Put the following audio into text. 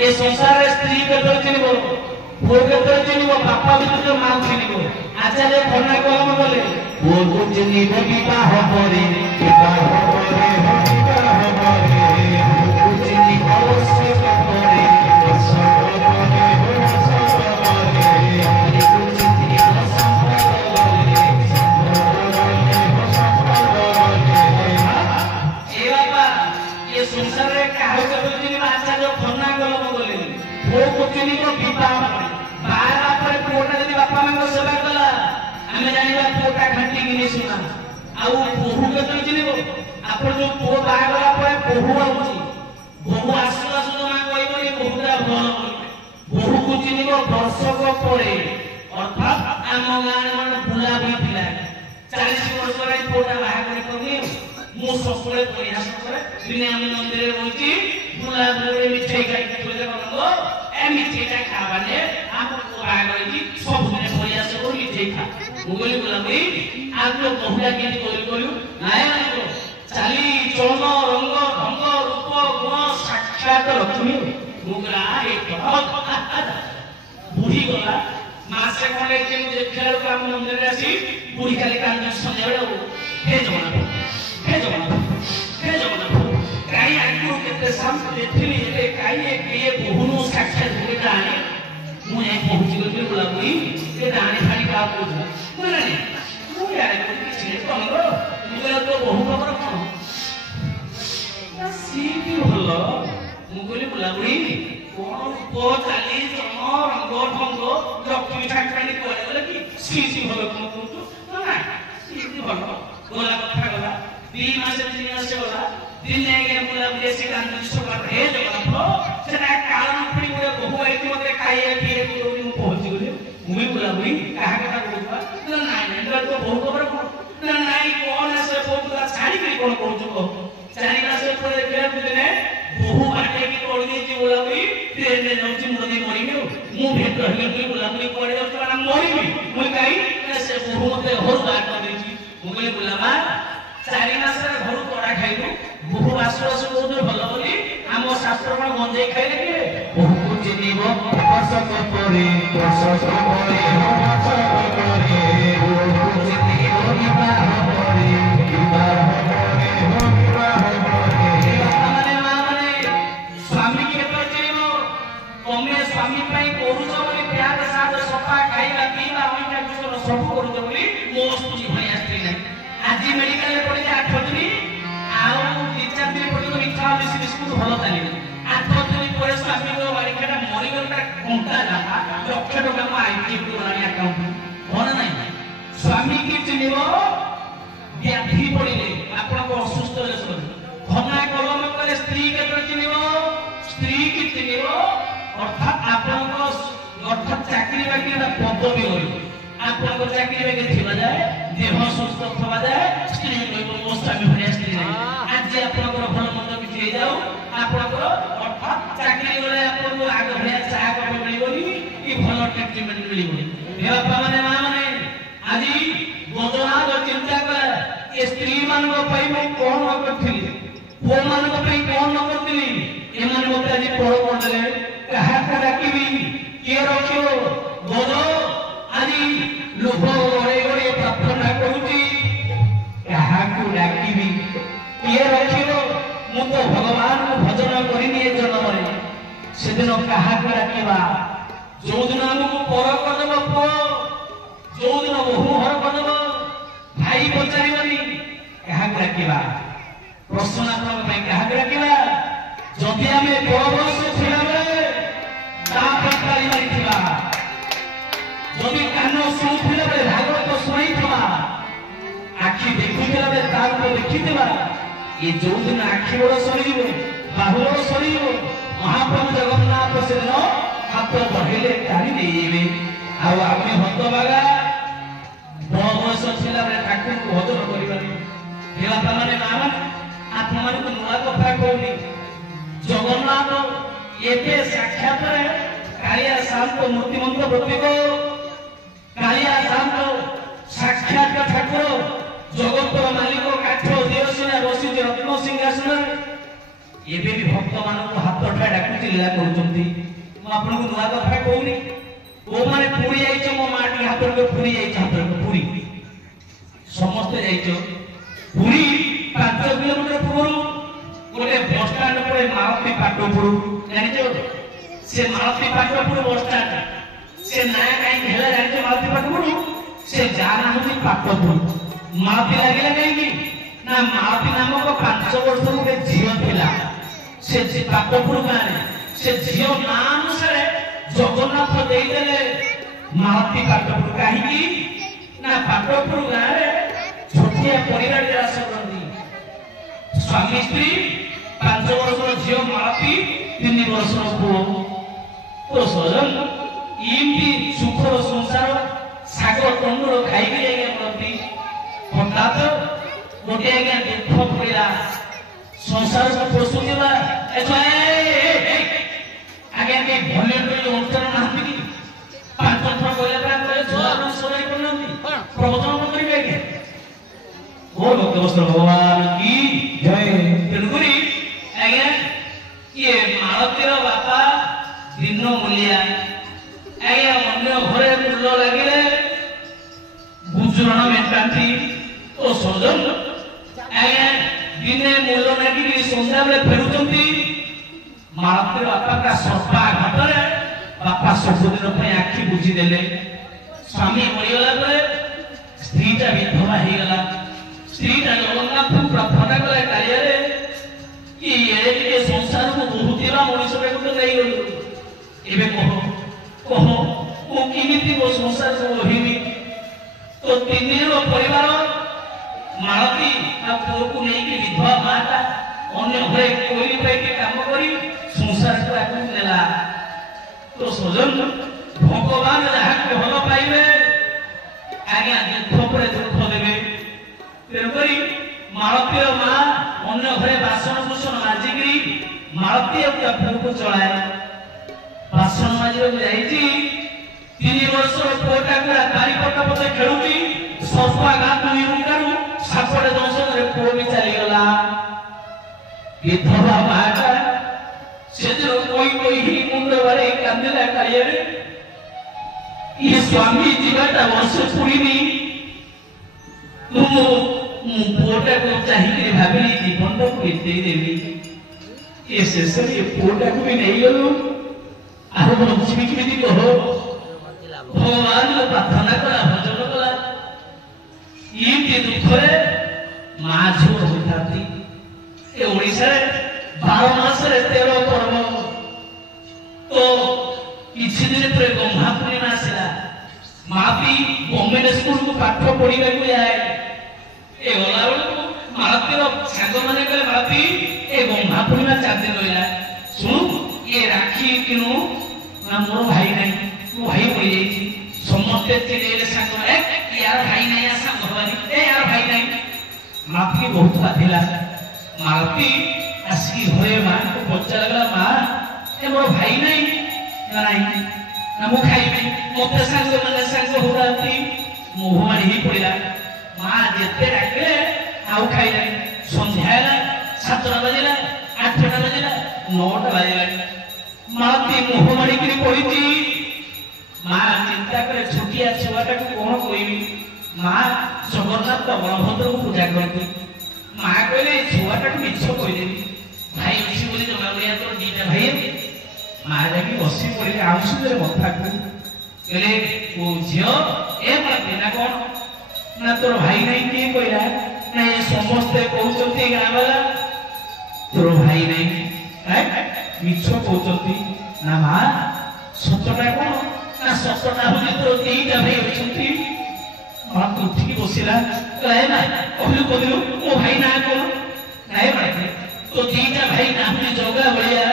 ये संसार स्त्री के चिन्ह पुओ के चिन्ह बापा भी माँ चिन्ह आचार्य खन्ना कलम गले पुओ को चिन्ह विवाह करे बुढ़ी गला मासे खंडे देखला आम मंदिर आसी बुढ़ी खाली कान संध्या बेला हे जगन्नाथ कहीं आगु केते सामने देखली ए कहीं किए बहुनु साक्षात बुढ़ीटा आनी मुझे पहुंची गई बोला बुढ़ी ए डाणी फाड़ी का बोझ नहीं मु यार किसी ने तंगो मुगला तो बहु खबर कौन ना सी भी भलो मुगली बोला बुढ़ी कौन को चाली जम रंग ढंग लक्ष्मी ठाकुराणी कहले बोले कि सी भलो कौन तो ना सी भलो बोला कथा गला 2 मास 3 मास गला दिन आगे बोला विदेशी गांधी सरकार हे जगन्नाथ सेटा कारण पड़ी बोले बहु आइति मते खाइए पिए को मु पहुंची गले मुई बोला बुई कहा कथा कहूबा ना नहीं तो बहु खबर को ना नहीं कौन से बहु छाड़ी के कौन कहू 4 मास पर फेर बुझने बहु बाटे की तोड़ दी जी बोला बुई ट्रेन में नौची मोदी मरी गयो मु भेट रहले बुई बोला बुई कोड़े तो ना मरी मुई काई से बहु मते होर बात कर दी मु बोले बोला बा 4 मास रे घर तोड़ा खाइलु बहु आश्वास बहुत भलो बोली आम शास्त्र कोन गंजे खाइले के बहु चिनिबो वर्षक परे बहु चिनिबो विवाह माने स्वामी के तो चिनिबो तमे स्वामी पई करू छ बोली प्यार साथ सफा खाइबा पीबा ओइटा कुछ सब करू छ बोली मोस तुझी भई आस्ती नै आज मेडिकल रे पड़ी 8 दिन आउ 3-4 दिन पर्यंत मिठा बिस्कुट भलो ताली 8 दिन पर स्वामी को बालिकाटा मरी गलटा कोंटा लाहा लक्ष टका मा आईटी पुरानी अकाउंट कोन नाही स्वामी की चिनिबो व्याधि पड़िले आपन को असुस्थ रे सुन खना कलम करे स्त्री के तो चिनिबो स्त्री की चिनिबो अर्थात आपन को अर्थात चाकरी बाकरी पदवी होई आपन को चाकरी बाकरी थिबा जाय देह सुस्थ थवा जाय स्त्री को मो स्वामी भरिया स्त्री नाही आज आपन को भल मंद बिछे जाऊ आपन को अर्थात चाकरी गले आपन को आग भरिया चाह कप मिलिबोनी कि भल ट्रीटमेंट मिलिबोनी हे बापा माने मां माने आजी गोदना जो चिंता कर ए स्त्री मान को पई मैं कोन करथिली पो मान को पई कोन न करथिली ए मान मते आजी परो कोन देले कहा करा की भी के रखियो गोदो आजी लोभ ओरे ओरे प्रार्थना करूची कहा को डाकीबी ये रखियो मु तो भगवान को भजन करिनी ए जन्म रे सेदिन कहा को डाकीबा जो दिन हमको पर कर देबो पो जो दिन बहु हर कर देबो भाई पचारिबनी कहा को डाकीबा प्रश्न आपन पे कहा को डाकीबा जदि हमें परवर्ष थिला बेले ता पटाई मारिथिबा जदि कानो सुनथिला बेले भागवत सुनाइथिबा आखि देखुथिला बेले तार को देखिथिबा ये जो दिन आखि बड़ सरीबो बाहुर सरीबो महाप्रभु जगन्नाथ से न हाथ बढ़ेले टाणी देबे आ आमे हतबागा बयस थिला बेले ठाकुर को भजन करिबानी हेला माने मामा आत्मा माने तो नुआ कथा कहनी जगन्नाथ एते साक्षात रे कालिया शांत मूर्ति मंत्र प्रतीक कालिया शांत साक्षात ठाकुर जगत मालिक काठ देवसेना बसी रत्न सिंहासन एबे भी भक्त मान को हाथ उठा डाक चिल्ला करूचंती मु आपन को नुआ कथा कहूनी ओ माने पूरी आइछ मो माटी हाथ को पूरी आइछ हाथ को पूरी समस्त जाइछ पूरी 5 किलोमीटर पूर्व गोटे बस स्टैंड पर मारुति पाटपुर जानिछो से मारुति पाटपुर बस स्टैंड से ना काई भेला जानिछो मारुति पाटपुर से जाना होती पाटपुर मारुति लागिला काई ना मारुति नामक 5 वर्ष गोटे झियो थिला से पाटपुर गाने से झियो नाम से जगन्नाथ देइदेले मारुति पाटपुर काहीकि ना पाटपुर गाने छोटिया परिवार रास करती स्वामी स्त्री 5 वर्ष झियो मारुति 3 वर्ष पुओ तो सजन इमती सुखर संसार सागर तंडुर खाइकी आज्ञा करती हठात गोटे आज्ञा दुख पड़ा संसार को पोषुवा आज्ञा के भले अनुष्ठान नहांती कि 5 थर कहले छुआ सोई करना प्रवचन करेंगे आज्ञा ओ भक्त भगवान की जय तेणुकरी आज्ञा ये मालतीर बापा दिन मूलिया आज्ञा अन्य घरे मूल लगे गुजरण मेटाती तो सजन आज्ञा दिने मूल लगी सन्ध्या बेले फेरुचंती मालतीर बापा का सफा घाटरे बापा सबुदिन आखि बुझीदेले स्वामी मरीगला बेले स्त्रीटा विधवा होगला स्त्रीटा जगन्नाथ प्रार्थना कले कार्य कि ये संसार को बहुतीरा मनुष्य को नहीं गलु एबे कह मु किमिति मो संसार को रहिबी तो 3 दिन परिवार मालती पुओ को लेकिन विधवा माता अन्य घरे कोई के काम करी संसार को आगु नेला तो सजन भगवान जहा को भल पाइबे आज्ञा दुख पर दुख देबे तेणुकरी मालती माँ अन्य घरे बासन कुसन माजिकी मालती पुओ को चलाए बासन माजिक जाइए 3 वर्ष पुओटा को बारीपट पते खेलुची सफा गाँ रुंगारू सापड़े दंशन पुओ भी चलीगला विधवा माटा से कोई ही मुंड बारे कांदिला कार्य ये स्वामी जीवाटा वर्ष पुरीनी पुओटा को चाहिए भाविली जीवन को बीते देवी ये शेष ये पुओटा को भी नहीं गलु आरो बंची भी कहो भगवान को प्रार्थना कला भजन कला ये दुखरे माँ झोर होती ए ओडिशा 12 मास 13 पर्व तो किसी दिन पर गंगा पूर्णिमा आसला मापी गवर्नमेंट स्कूल को पाठ पढ़ा जाए ए गला बेलू मालतीर सांग मैंने कहे मापी ए गंगा पूर्णिमा 4 दिन रहा शुणु ये राखी किणु ना मोर भाई नहीं मो भाई पड़ जाइए समस्ते चिड़े सांग यार भाई नहीं सांग भवानी यार भाई नहीं मापी बहुत बाधिला मालती आसिकी घरे माँ को पचारा माँ ए मोर भाई नहीं ना मु खाइबी मत सांग मैंने सांग होती मुह माड़ी ही पड़ा माँ जिते डाकिले आउ खाइला सन्ध्या 7टा बजला 8टा बजला 9टा बजला मालती मुह माड़ी पड़ी माँ चिंता करे छुटिया छुआटा को कौन कहबी माँ जगन्नाथ बलभद्र को पूजा करती माँ कहले छुआटा को मिछ कहदेवी भाई अच्छी बोली जमा गया तो 2टा भाई माँ जाकि बसी पड़े आउसुले मथा को कहले ओ झियो ए मालती ना कौन ना तोर भाई नहीं किए कहला ना ये समस्ते कहते गाँ वाला तोर भाई नहीं मिछ कहते ना माँ सतटा कौन ना सतटा हूँ तोर 2टा भाई अच्छी माँ तो उठिकी बसला कहे ना कहलु मो भाई ना कौन नाई मालती तो 2टा भाई ना जगह भाया